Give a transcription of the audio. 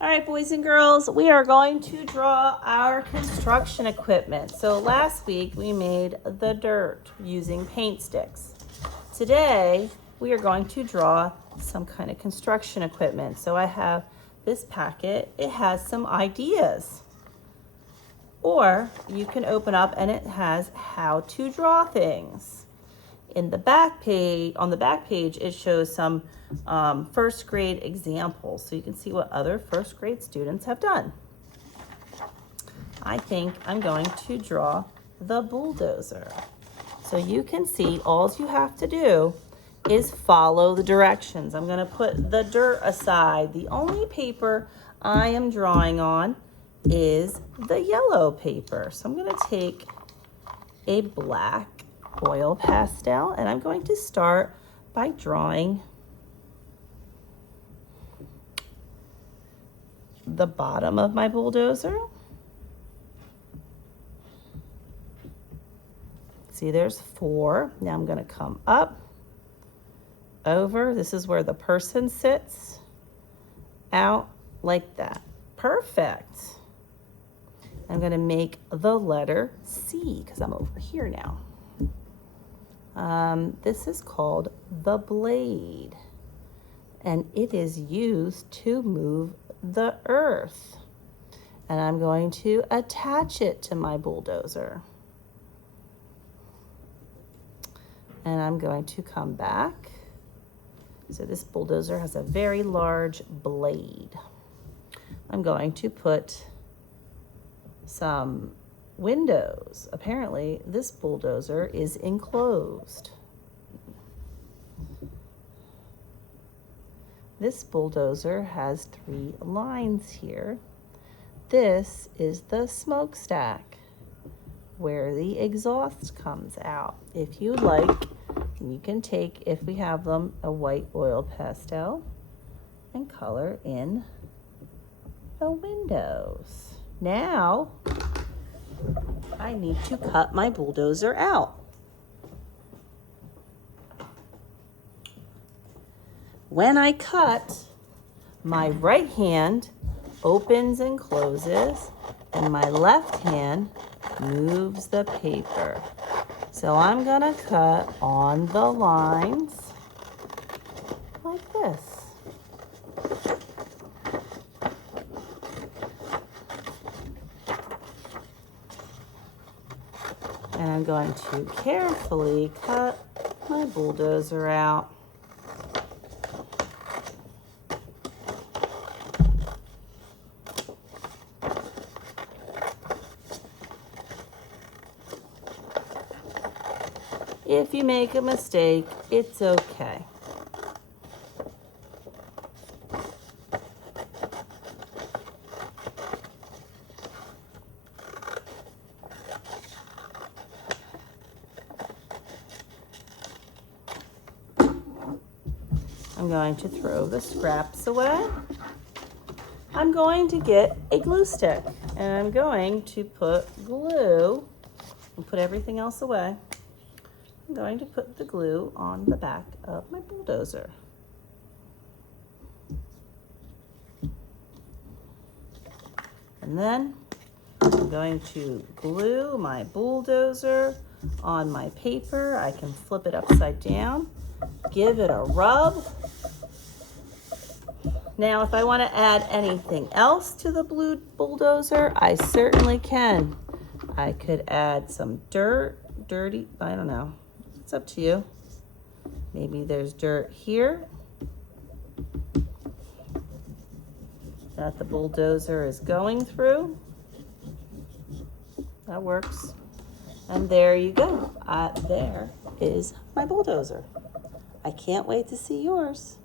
All right, boys and girls, we are going to draw our construction equipment. So last week we made the dirt using paint sticks. Today we are going to draw some kind of construction equipment. So I have this packet. It has some ideas. Or you can open up and it has how to draw things. In the back page, on the back page, it shows some first grade examples, so you can see what other first grade students have done. I think I'm going to draw the bulldozer. So you can see all you have to do is follow the directions. I'm going to put the dirt aside. The only paper I am drawing on is the yellow paper. So I'm going to take a black oil pastel and I'm going to start by drawing the bottom of my bulldozer. See, there's 4. Now I'm going to come up, over. This is where the person sits, out like that. Perfect. I'm going to make the letter C because I'm over here now. This is called the blade, and it is used to move the earth. And I'm going to attach it to my bulldozer. And I'm going to come back. So this bulldozer has a very large blade. I'm going to put some windows. Apparently, this bulldozer is enclosed. This bulldozer has 3 lines here. This is the smokestack where the exhaust comes out. If you like, you can take, if we have them, a white oil pastel and color in the windows. Now, I need to cut my bulldozer out. When I cut, my right hand opens and closes, and my left hand moves the paper. So I'm gonna cut on the lines like this. And I'm going to carefully cut my bulldozer out. If you make a mistake, it's okay. I'm going to throw the scraps away. I'm going to get a glue stick and I'm going to put glue and put everything else away. I'm going to put the glue on the back of my bulldozer. And then I'm going to glue my bulldozer on my paper. I can flip it upside down, give it a rub. Now, if I want to add anything else to the blue bulldozer, I certainly can. I could add some dirt, I don't know. It's up to you. Maybe there's dirt here that the bulldozer is going through. That works. And there you go. There is my bulldozer. I can't wait to see yours.